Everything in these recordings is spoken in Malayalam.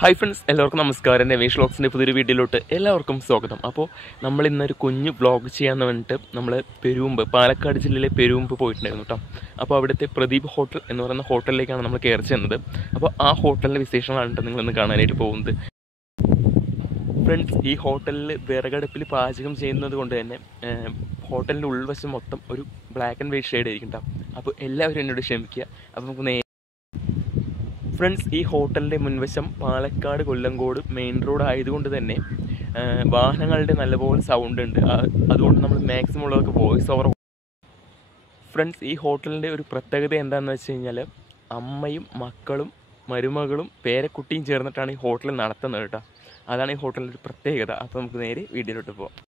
ഹായ് ഫ്രണ്ട്സ്, എല്ലാവർക്കും നമസ്കാരം. രമേഷ് വ്ളോഗ്സിൻ്റെ പുതിയൊരു വീഡിയോയിലോട്ട് എല്ലാവർക്കും സ്വാഗതം. അപ്പോൾ നമ്മൾ ഇന്നൊരു കുഞ്ഞു വ്ളോഗ് ചെയ്യാമെന്ന് പറഞ്ഞിട്ട് നമ്മൾ പെരുമ്പ്, പാലക്കാട് ജില്ലയിലെ പെരുമ്പ് പോയിട്ടുണ്ടായിരുന്നു കേട്ടോ. അപ്പോൾ അവിടുത്തെ പ്രദീപ് ഹോട്ടൽ എന്ന് പറയുന്ന ഹോട്ടലിലേക്കാണ് നമ്മൾ കയറി ചെന്നത്. അപ്പോൾ ആ ഹോട്ടലിൻ്റെ വിശേഷങ്ങളാണ് കേട്ടോ നിങ്ങളിന്ന് കാണാനായിട്ട് പോകുന്നത്. ഫ്രണ്ട്സ്, ഈ ഹോട്ടലിൽ വിറകടുപ്പിൽ പാചകം ചെയ്യുന്നത് കൊണ്ട് തന്നെ ഹോട്ടലിൻ്റെ ഉൾവശം മൊത്തം ഒരു ബ്ലാക്ക് ആൻഡ് വൈറ്റ് ഷെയ്ഡ് ആയിരിക്കും കേട്ടോ. അപ്പോൾ എല്ലാവരും എന്നോട് ക്ഷമിക്കുക. അപ്പോൾ നമുക്ക് ഫ്രണ്ട്സ്, ഈ ഹോട്ടലിൻ്റെ മുൻവശം പാലക്കാട് കൊല്ലങ്കോട് മെയിൻ റോഡ് ആയതുകൊണ്ട് തന്നെ വാഹനങ്ങളുടെ നല്ലപോലെ സൗണ്ട് ഉണ്ട്. അതുകൊണ്ട് നമ്മൾ മാക്സിമം ഉള്ളവർക്ക് വോയിസ് ഓവർ. ഫ്രണ്ട്സ്, ഈ ഹോട്ടലിൻ്റെ ഒരു പ്രത്യേകത എന്താണെന്ന് വെച്ച് കഴിഞ്ഞാൽ അമ്മയും മക്കളും മരുമകളും പേരക്കുട്ടിയും ചേർന്നിട്ടാണ് ഈ ഹോട്ടൽ നടത്തുന്നത് കേട്ടോ. അതാണ് ഈ ഹോട്ടലിൻ്റെ ഒരു പ്രത്യേകത. അപ്പോൾ നമുക്ക് നേരെ വീഡിയോയിലോട്ട് പോകാം.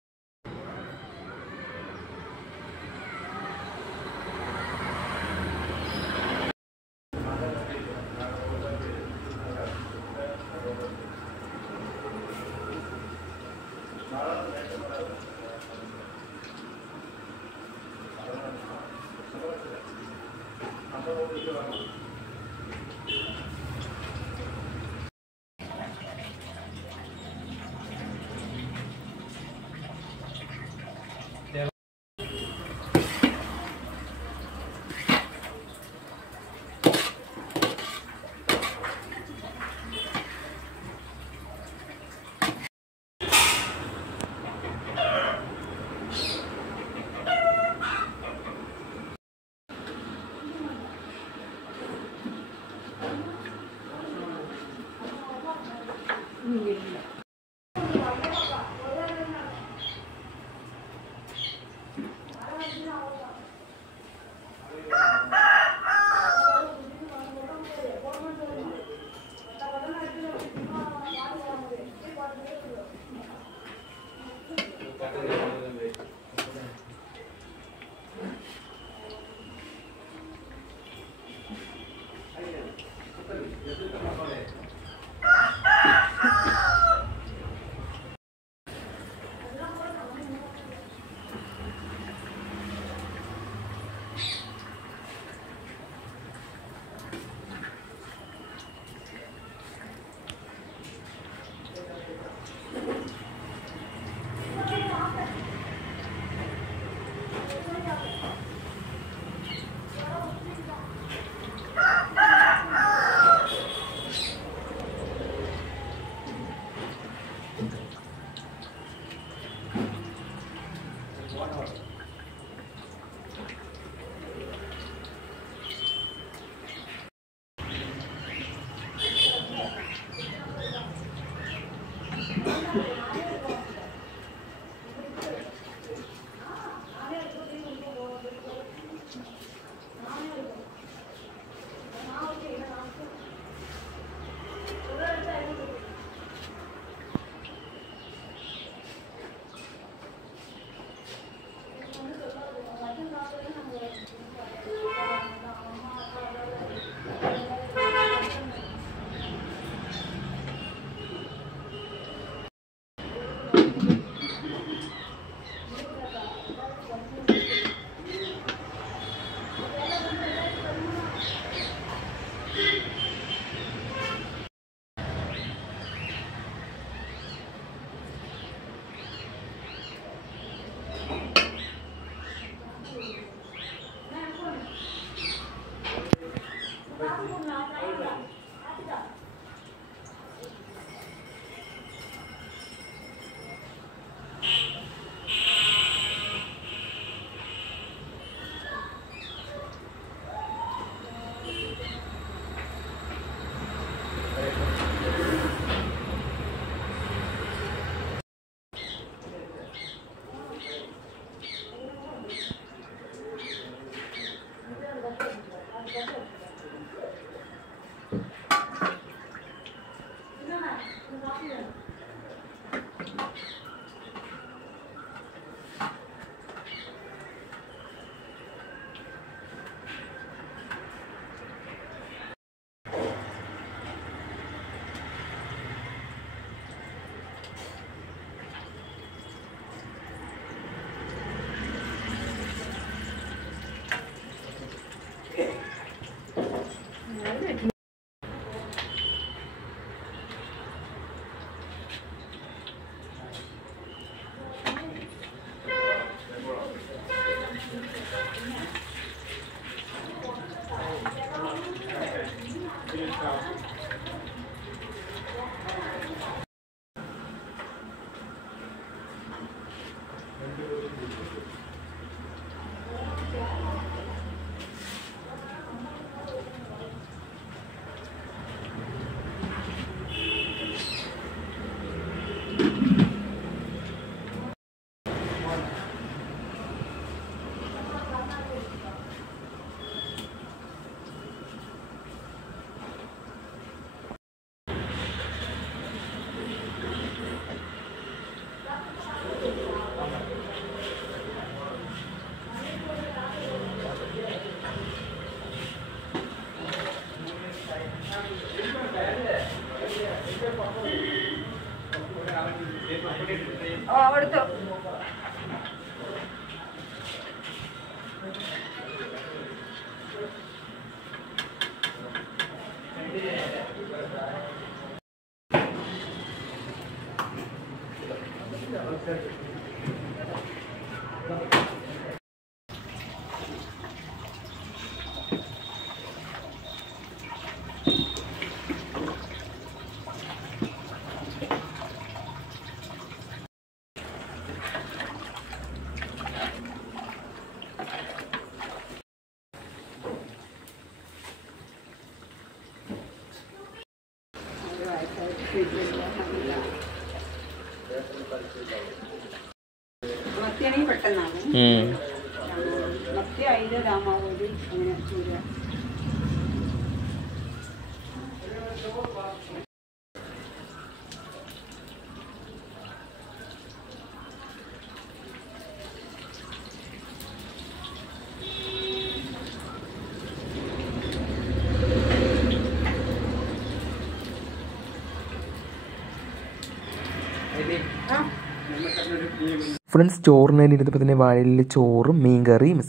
ഫ്രണ്ട്സ്, ചോറിനതിനിരുന്നപ്പോൾ തന്നെ വാഴയിൽ ചോറും മീൻകറിയും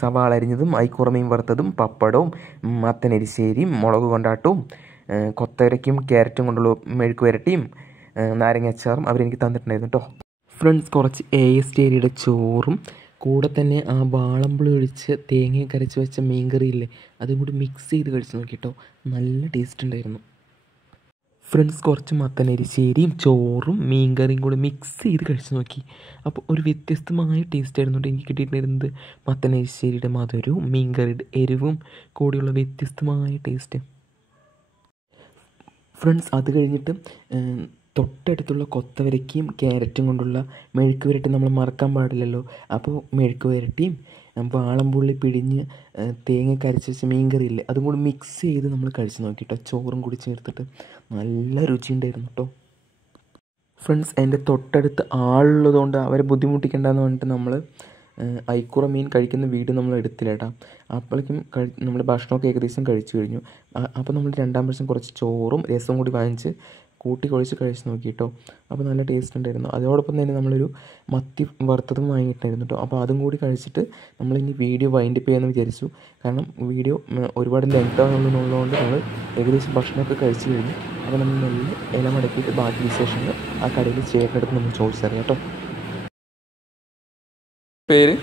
സവാള അരിഞ്ഞതും ഐക്കൂറ മീൻ വറുത്തതും പപ്പടവും മത്തനരിശ്ശേരിയും മുളക് കൊണ്ടാട്ടവും കൊത്തവരയ്ക്കും ക്യാരറ്റും കൊണ്ടുള്ള മെഴുക്ക് വരട്ടിയും നാരങ്ങ അച്ചാറും അവരെനിക്ക് തന്നിട്ടുണ്ടായിരുന്നു കേട്ടോ. ഫ്രണ്ട്സ്, കുറച്ച് AST അരിയുടെ ചോറും കൂടെ തന്നെ ആ വാളമ്പുളി ഒഴിച്ച് തേങ്ങയൊക്കെ അരച്ച് വെച്ച മീൻകറിയില്ലേ, അതും കൂടി മിക്സ് ചെയ്ത് കഴിച്ച് നോക്കിട്ടോ, നല്ല ടേസ്റ്റ് ഉണ്ടായിരുന്നു. ഫ്രണ്ട്സ്, കുറച്ച് മത്തനരിശ്ശേരിയും ചോറും മീൻകറിയും കൂടി മിക്സ് ചെയ്ത് കഴിച്ച് നോക്കി. അപ്പോൾ ഒരു വ്യത്യസ്തമായ ടേസ്റ്റ് ആയിരുന്നു എനിക്ക് കിട്ടിയിട്ടുണ്ടായിരുന്നത്. മത്തനരിശ്ശേരിയുടെ മധുരവും മീൻകറിയുടെ എരിവും കൂടിയുള്ള വ്യത്യസ്തമായ ടേസ്റ്റ്. ഫ്രണ്ട്സ്, അത് കഴിഞ്ഞിട്ട് തൊട്ടടുത്തുള്ള കൊത്തവരയ്ക്കും ക്യാരറ്റും കൊണ്ടുള്ള മെഴുക്ക് വരട്ടി നമ്മൾ മറക്കാൻ പാടില്ലല്ലോ. അപ്പോൾ മെഴുക്ക് വരട്ടിയും വാളംപുള്ളി പിഴിഞ്ഞ് തേങ്ങ അരച്ച് വെച്ച മീൻകറിയില്ലേ, അതും കൂടി മിക്സ് ചെയ്ത് നമ്മൾ കഴിച്ച് നോക്കിട്ടോ, ചോറും കൂടി ചേർത്തിട്ട് നല്ല രുചിയുണ്ടായിരുന്നു കേട്ടോ. ഫ്രണ്ട്സ്, എൻ്റെ തൊട്ടടുത്ത് ആളുള്ളതുകൊണ്ട് അവരെ ബുദ്ധിമുട്ടിക്കേണ്ടെന്ന് പറഞ്ഞിട്ട് നമ്മൾ ഐക്കൂറ മീൻ കഴിക്കുന്ന വീഡിയോ നമ്മൾ എടുത്തില്ല കേട്ടോ. അപ്പോഴേക്കും നമ്മൾ ഭക്ഷണമൊക്കെ ഏകദേശം കഴിച്ചു കഴിഞ്ഞു. അപ്പോൾ നമ്മൾ രണ്ടാം പ്രാവശ്യം കുറച്ച് ചോറും രസവും കൂടി വാങ്ങിച്ച് കൂട്ടി കുഴച്ച് കഴിച്ച് നോക്കി കേട്ടോ. അപ്പോൾ നല്ല ടേസ്റ്റ് ഉണ്ടായിരുന്നു. അതോടൊപ്പം തന്നെ നമ്മളൊരു മത്തി വറുത്തതും വാങ്ങിയിട്ടുണ്ടായിരുന്നു കേട്ടോ. അപ്പോൾ അതും കൂടി കഴിച്ചിട്ട് നമ്മളിനി വീഡിയോ വൈൻഡപ്പ് ചെയ്യാമെന്ന് വിചാരിച്ചു. കാരണം വീഡിയോ ഒരുപാട് ലെങ്ത് ആണെന്നുള്ളതുകൊണ്ട് നമ്മൾ ഏകദേശം ഭക്ഷണമൊക്കെ കഴിച്ച് കഴിഞ്ഞു. അപ്പോൾ നമ്മൾ നല്ല ഇല മടക്കിയിട്ട് ബാക്കി വിശേഷങ്ങൾ ആ കടയിൽ ചേട്ടനെടുത്ത് നമ്മൾ ചോദിച്ചറിയാം കേട്ടോ. പേര്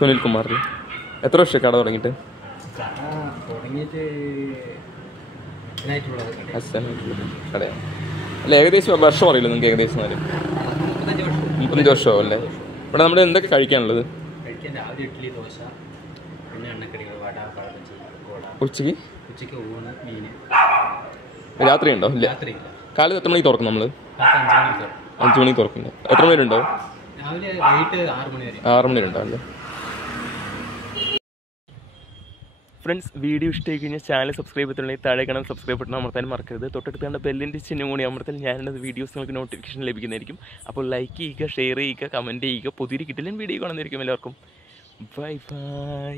സുനിൽ കുമാർ. എത്ര വർഷം കട തുടങ്ങിയിട്ട്? കടയാണ് അല്ല, ഏകദേശം വർഷം അറിയില്ല നിങ്ങൾക്ക്? ഏകദേശം 35 വർഷമാവും അല്ലേ? ഇവിടെ നമ്മൾ എന്തൊക്കെ കഴിക്കാനുള്ളത്? ഉച്ചയ്ക്ക് രാത്രി ഉണ്ടോ? ഇല്ല, കാലത്ത് എത്ര മണിക്ക് തുറക്കും? നമ്മൾ 5 മണിക്ക് തുറക്കുന്നു. എത്ര മണിവരുണ്ടോ? 6 മണി വരെ ഉണ്ടാവില്ലേ? ഫ്രണ്ട്സ്, വീഡിയോ ഇഷ്ടമായി കഴിഞ്ഞാൽ ചാനൽ സബ്സ്ക്രൈബ് ചെയ്തിട്ടുണ്ടെങ്കിൽ താഴെ കാണാൻ സബ്സ്ക്രൈബ് ബട്ടൺ അമർത്താനും മറക്കരുത്. തൊട്ടടുത്ത് കണ്ട ബെല്ലിൻ്റെ ചിഹ്നം കൂടി അമർത്താൻ ഞാനെന്നത് വീഡിയോസ് നിങ്ങൾക്ക് നോട്ടിഫിക്കേഷൻ ലഭിക്കുന്നതായിരിക്കും. അപ്പോൾ ലൈക്ക് ചെയ്യുക, ഷെയർ ചെയ്യുക, കമൻറ്റ് ചെയ്യുക. പുതിയൊരു കിട്ടില്ല വീഡിയോ കാണുന്നതായിരിക്കും. എല്ലാവർക്കും ബൈ ബൈ.